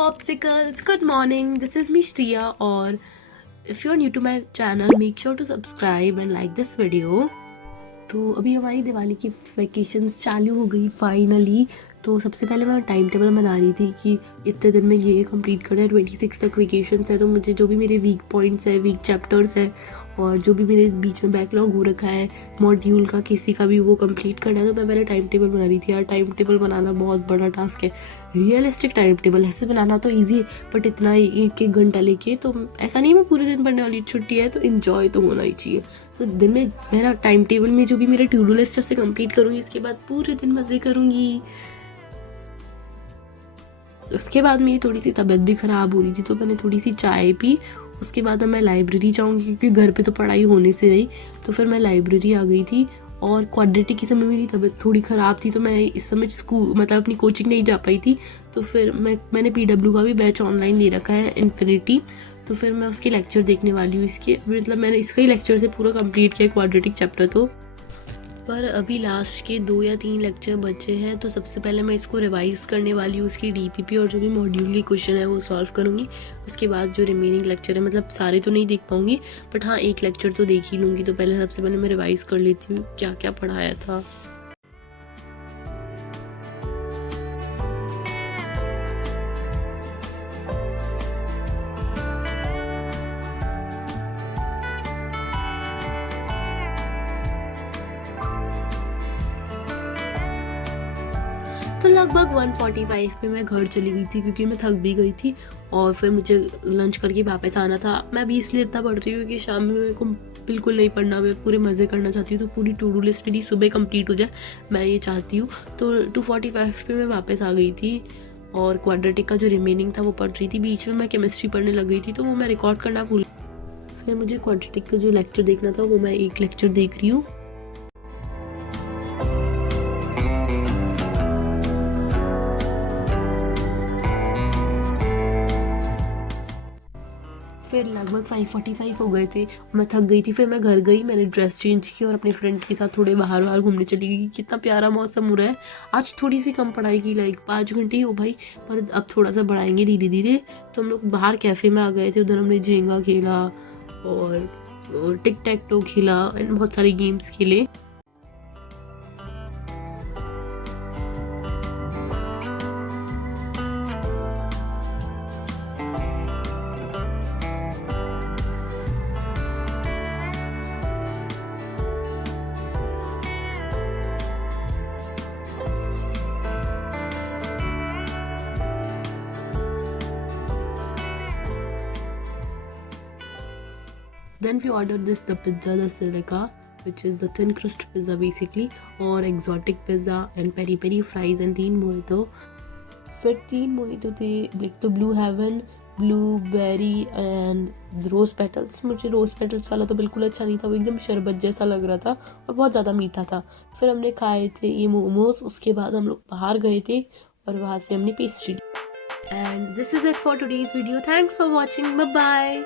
popsicles, good morning. This is me Shriya, or if you're new to my channel, make sure to subscribe and like this video. तो अभी हमारी दिवाली की vacations चालू हो गई finally. तो सबसे पहले मैं टाइम टेबल बना रही थी कि इतने दिन में ये कंप्लीट करना है। 26 तक वेकेशंस है, तो मुझे जो भी मेरे वीक पॉइंट्स है, वीक चैप्टर्स है और जो भी मेरे बीच में बैकलॉग हो रखा है मॉड्यूल का किसी का भी, वो कंप्लीट करना है। तो मैं पहले टाइम टेबल बना रही थी। यार टाइम टेबल बनाना बहुत बड़ा टास्क है। रियलिस्टिक टाइम टेबल ऐसे बनाना तो ईजी है, बट इतना एक एक घंटा लेके तो ऐसा नहीं मैं पूरे दिन पढ़ने वाली, छुट्टी है तो इन्जॉय तो होना ही चाहिए। तो दिन में मेरा टाइम टेबल में जो भी मेरे टू डू लिस्ट से कंप्लीट करूँगी, इसके बाद पूरे दिन मज़े करूँगी। उसके बाद मेरी थोड़ी सी तबीयत भी ख़राब हो रही थी, तो मैंने थोड़ी सी चाय पी। उसके बाद अब मैं लाइब्रेरी जाऊँगी, क्योंकि घर पे तो पढ़ाई होने से रही। तो फिर मैं लाइब्रेरी आ गई थी। और क्वाड्रेटिक के समय मेरी तबीयत थोड़ी ख़राब थी, तो मैं इस समय स्कूल मतलब अपनी कोचिंग नहीं जा पाई थी। तो फिर मैंने PW का भी बैच ऑनलाइन ले रखा है, इन्फिनिटी। तो फिर मैं उसके लेक्चर देखने वाली हूँ। इसके मतलब मैंने इसका ही लेक्चर से पूरा कंप्लीट किया क्वाड्रेटिक चैप्टर। तो पर अभी लास्ट के 2 या 3 लेक्चर बचे हैं, तो सबसे पहले मैं इसको रिवाइज़ करने वाली हूँ। उसकी DPP और जो भी मॉड्यूल की क्वेश्चन है वो सॉल्व करूँगी। उसके बाद जो रिमेनिंग लेक्चर है, मतलब सारे तो नहीं देख पाऊँगी, बट हाँ एक लेक्चर तो देख ही लूँगी। तो पहले सबसे पहले मैं रिवाइज़ कर लेती हूँ क्या क्या पढ़ाया था। तो लगभग 1:45 पे मैं घर चली गई थी, क्योंकि मैं थक भी गई थी और फिर मुझे लंच करके वापस आना था। मैं भी इसलिए इतना पढ़ रही हूँ कि शाम में मेरे को बिल्कुल नहीं पढ़ना, मैं पूरे मज़े करना चाहती हूँ। तो पूरी टू डू लिस्ट मेरी सुबह कंप्लीट हो जाए, मैं ये चाहती हूँ। तो 2:45 पे मैं वापस आ गई थी और क्वाड्रेटिक का जो रिमेनिंग था वो पढ़ रही थी। बीच में मैं केमिस्ट्री पढ़ने लग गई थी, तो वो मैं रिकॉर्ड करना भूल। फिर मुझे क्वाड्रेटिक का जो लेक्चर देखना था वो मैं एक लेक्चर देख रही हूँ। फिर लगभग 5:45 हो गए थे, मैं थक गई थी। फिर मैं घर गई, मैंने ड्रेस चेंज की और अपने फ्रेंड के साथ थोड़े बाहर घूमने चली गई। कितना प्यारा मौसम हो रहा है। आज थोड़ी सी कम पढ़ाई की, लाइक 5 घंटे ही हो भाई, पर अब थोड़ा सा बढ़ाएंगे धीरे धीरे। तो हम लोग बाहर कैफ़े में आ गए थे, उधर हमने झेंगा खेला और टिक टैक टो खेला एंड बहुत सारे गेम्स खेले। Then we ordered the pizza, the silica, which is the thin crust pizza basically, और exotic pizza and peri peri fries and 3 mojito। फिर 3 mojito थे, एक तो blue heaven, blueberry and rose petals. मुझे rose petals वाला तो बिल्कुल अच्छा नहीं था, वो एकदम शरबत जैसा लग रहा था और बहुत ज़्यादा मीठा था। फिर हमने खाए थे ये मोमोज। उसके बाद हम लोग बाहर गए थे और वहाँ से हमने pastry. And this is it for today's video. Thanks for watching, bye bye.